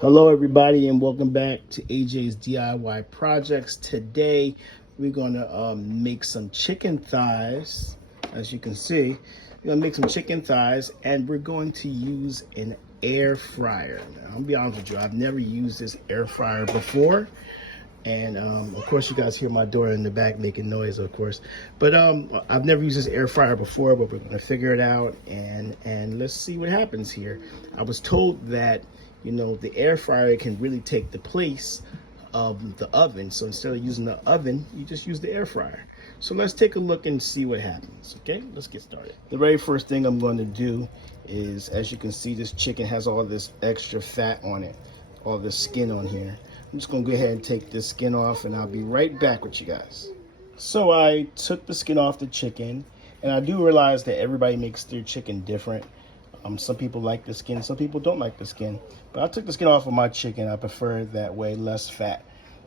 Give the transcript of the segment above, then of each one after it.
Hello everybody and welcome back to AJ's DIY Projects. Today we're going to make some chicken thighs. As you can see, we're going to make some chicken thighs and we're going to use an air fryer. Now, I'll be honest with you, I've never used this air fryer before. And of course you guys hear my daughter in the back making noise, of course, but I've never used this air fryer before, but we're going to figure it out and let's see what happens here. I was told that, you know, the air fryer can really take the place of the oven, so instead of using the oven you just use the air fryer. So let's take a look and see what happens. Okay, let's get started. The very first thing I'm going to do is, as you can see, this chicken has all this extra fat on it, all this skin on here. I'm just gonna go ahead and take this skin off and I'll be right back with you guys. So I took the skin off the chicken, and I do realize that everybody makes their chicken different. Some people like the skin, some people don't like the skin. But I took the skin off of my chicken. I prefer it that way, less fat.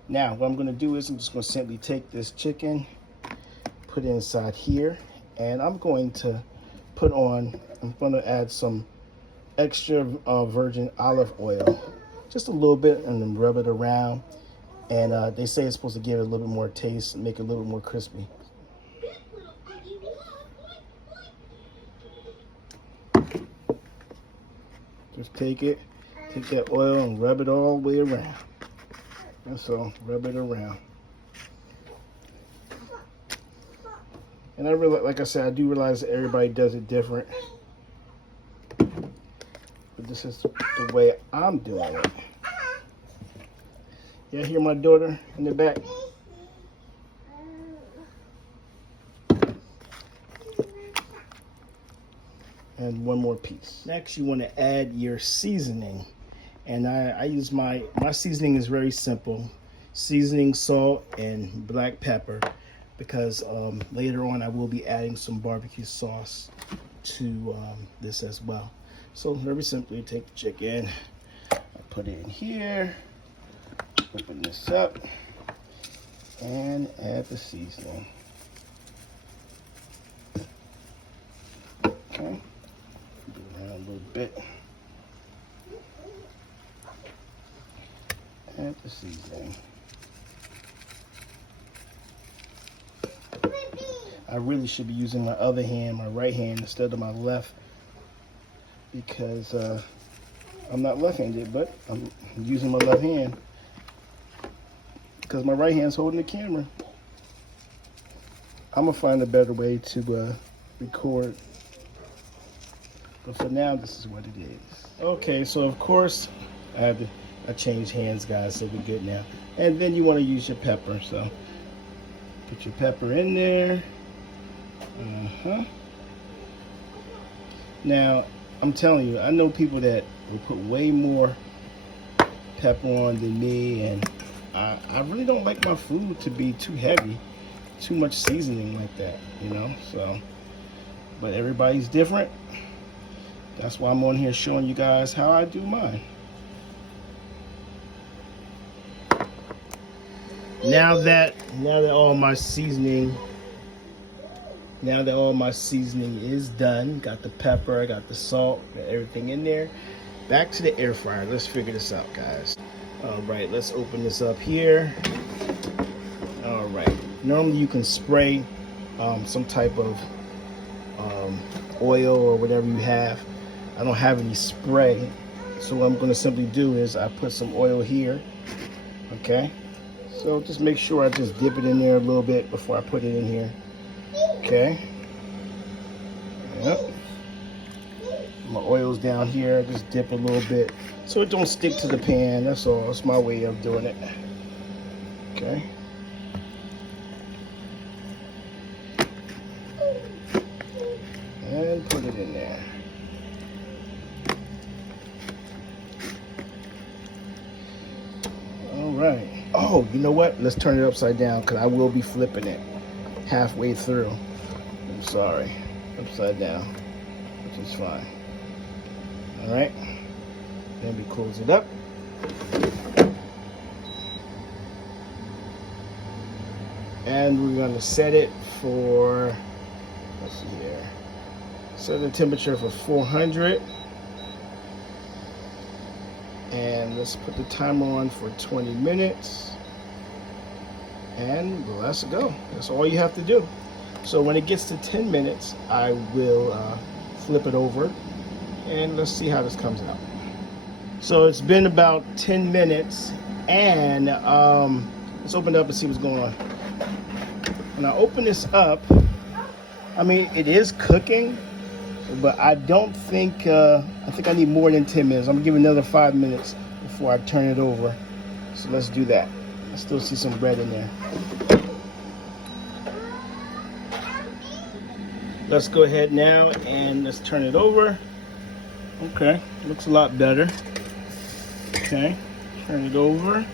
Now, what I'm gonna do is I'm just gonna simply take this chicken, put it inside here, and I'm going to add some extra virgin olive oil. Just a little bit, and then rub it around. And they say it's supposed to give it a little bit more taste and make it a little bit more crispy. Just take that oil and rub it all the way around. That's all, rub it around. And I realize, like I said, I do realize that everybody does it different. But this is the way I'm doing it. Yeah, hear my daughter in the back? And one more piece. Next, you want to add your seasoning. And I use my seasoning is very simple. Seasoning, salt, and black pepper. Because later on I will be adding some barbecue sauce to this as well. So very simply, take the chicken, I put it in here, open this up, and add the seasoning. Okay, do it around a little bit. Add the seasoning. I really should be using my other hand, my right hand, instead of my left, because I'm not left-handed, but I'm using my left hand because my right hand's holding the camera. I'm gonna find a better way to record, but for now this is what it is. Okay, so of course I changed hands, guys, so we're good now. And then you want to use your pepper, so put your pepper in there. Now, I'm telling you, I know people that will put way more pepper on than me, and I really don't like my food to be too heavy, too much seasoning like that, you know, so, but everybody's different. That's why I'm on here showing you guys how I do mine. Now that all my seasoning is done, got the pepper, got the salt, got everything in there, back to the air fryer. Let's figure this out, guys. All right, let's open this up here. All right, normally you can spray some type of oil or whatever you have. I don't have any spray, so what I'm going to simply do is I put some oil here. Okay, so just make sure I just dip it in there a little bit before I put it in here. Okay. Yep. My oil's down here. Just dip a little bit so it don't stick to the pan. That's all. That's my way of doing it. Okay. And put it in there. All right. Oh, you know what? Let's turn it upside down because I will be flipping it halfway through. I'm sorry. Upside down, which is fine. All right. Then we close it up. And we're going to set it for, let's see here, set the temperature for 400. And let's put the timer on for 20 minutes. And let's go. That's all you have to do. So when it gets to 10 minutes, I will flip it over. And let's see how this comes out. So it's been about 10 minutes. And let's open it up and see what's going on. When I open this up, I mean, it is cooking, but I don't think, I think I need more than 10 minutes. I'm gonna give it another 5 minutes before I turn it over. So let's do that. I still see some bread in there. Let's go ahead now and let's turn it over. Okay, looks a lot better. Okay, turn it over.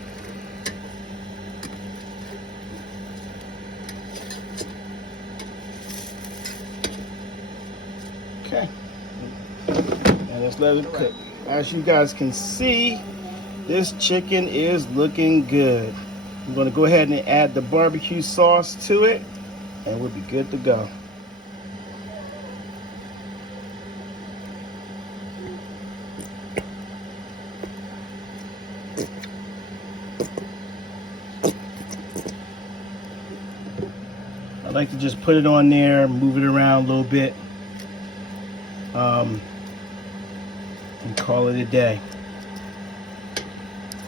Okay, and let's let it cook. As you guys can see, this chicken is looking good. I'm gonna go ahead and add the barbecue sauce to it, and we'll be good to go. I like to just put it on there, move it around a little bit, and call it a day.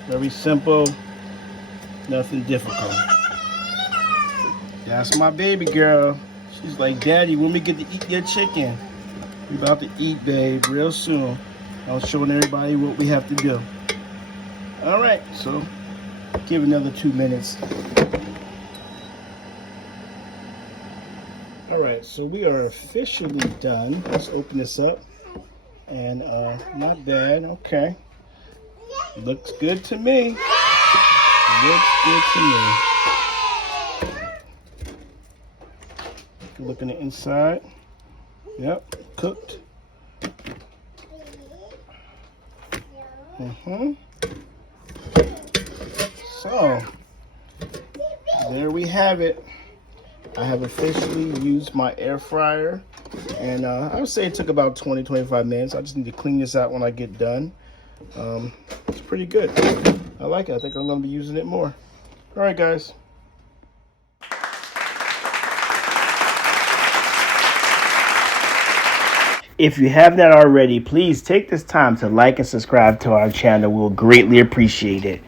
Very simple, nothing difficult. That's my baby girl. She's like, Daddy, when we get to eat your chicken? We about to eat, babe, real soon. I'm showing everybody what we have to do. All right, so give another 2 minutes. All right, so we are officially done. Let's open this up. And not bad, okay. Looks good to me. Looks good to me. Look on the inside. Yep, cooked. So, there we have it. I have officially used my air fryer, and I would say it took about 20-25 minutes. I just need to clean this out when I get done. It's pretty good. I like it. I think I'm going to be using it more. All right, guys. If you have not already, please take this time to like and subscribe to our channel. We'll greatly appreciate it.